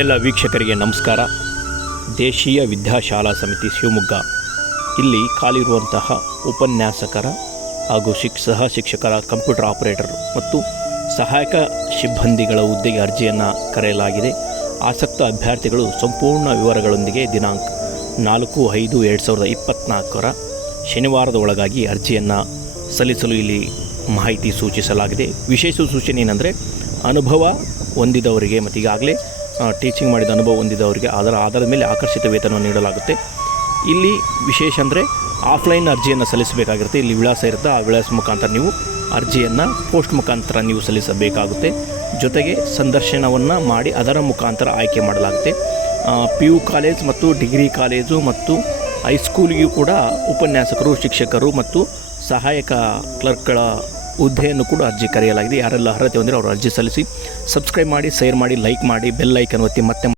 ಎಲ್ಲ ವೀಕ್ಷಕರಿಗೆ ನಮಸ್ಕಾರ. ದೇಶೀಯ ವಿದ್ಯಾಶಾಲಾ ಸಮಿತಿ ಶಿವಮೊಗ್ಗ ಇಲ್ಲಿ ಖಾಲಿರುವಂತಹ ಉಪನ್ಯಾಸಕರ ಹಾಗೂ ಸಹ ಶಿಕ್ಷಕರ ಕಂಪ್ಯೂಟರ್ ಆಪರೇಟರ್ ಮತ್ತು ಸಹಾಯಕ ಸಿಬ್ಬಂದಿಗಳ ಹುದ್ದೆಗೆ ಅರ್ಜಿಯನ್ನು ಕರೆಯಲಾಗಿದೆ. ಆಸಕ್ತ ಅಭ್ಯರ್ಥಿಗಳು ಸಂಪೂರ್ಣ ವಿವರಗಳೊಂದಿಗೆ ದಿನಾಂಕ 4/5/2024 ಶನಿವಾರದ ಒಳಗಾಗಿ ಅರ್ಜಿಯನ್ನು ಸಲ್ಲಿಸಲು ಇಲ್ಲಿ ಮಾಹಿತಿ ಸೂಚಿಸಲಾಗಿದೆ. ವಿಶೇಷ ಸೂಚನೆ ಏನಂದರೆ, ಅನುಭವ ಹೊಂದಿದವರಿಗೆ ಮತ್ತು ಈಗಾಗಲೇ ಟೀಚಿಂಗ್ ಮಾಡಿದ ಅನುಭವ ಹೊಂದಿದವರಿಗೆ ಅದರ ಆಧಾರದ ಮೇಲೆ ಆಕರ್ಷಿತ ವೇತನವನ್ನು ನೀಡಲಾಗುತ್ತೆ. ಇಲ್ಲಿ ವಿಶೇಷ ಅಂದರೆ ಆಫ್ಲೈನ್ ಅರ್ಜಿಯನ್ನು ಸಲ್ಲಿಸಬೇಕಾಗಿರುತ್ತೆ. ಇಲ್ಲಿ ವಿಳಾಸ ಇರುತ್ತೆ, ಆ ವಿಳಾಸ ಮುಖಾಂತರ ನೀವು ಅರ್ಜಿಯನ್ನು ಪೋಸ್ಟ್ ಮುಖಾಂತರ ನೀವು ಸಲ್ಲಿಸಬೇಕಾಗುತ್ತೆ. ಜೊತೆಗೆ ಸಂದರ್ಶನವನ್ನು ಮಾಡಿ ಅದರ ಮುಖಾಂತರ ಆಯ್ಕೆ ಮಾಡಲಾಗುತ್ತೆ. PU ಕಾಲೇಜ್ ಮತ್ತು ಡಿಗ್ರಿ ಕಾಲೇಜು ಮತ್ತು ಹೈಸ್ಕೂಲಿಗೂ ಕೂಡ ಉಪನ್ಯಾಸಕರು, ಶಿಕ್ಷಕರು ಮತ್ತು ಸಹಾಯಕ ಕ್ಲರ್ಕ್ಗಳ ಹುದ್ದೆಯನ್ನು ಕೂಡ ಅರ್ಜಿ ಕರೆಯಲಾಗಿದೆ. ಯಾರೆಲ್ಲ ಅರ್ಹತೆ ಹೊಂದಿರೋ ಅವರು ಅರ್ಜಿ ಸಲ್ಲಿಸಿ. ಸಬ್ಸ್ಕ್ರೈಬ್ ಮಾಡಿ, ಶೇರ್ ಮಾಡಿ, ಲೈಕ್ ಮಾಡಿ, ಬೆಲ್ ಐಕನ್ ಒತ್ತಿ. ಮತ್ತೆ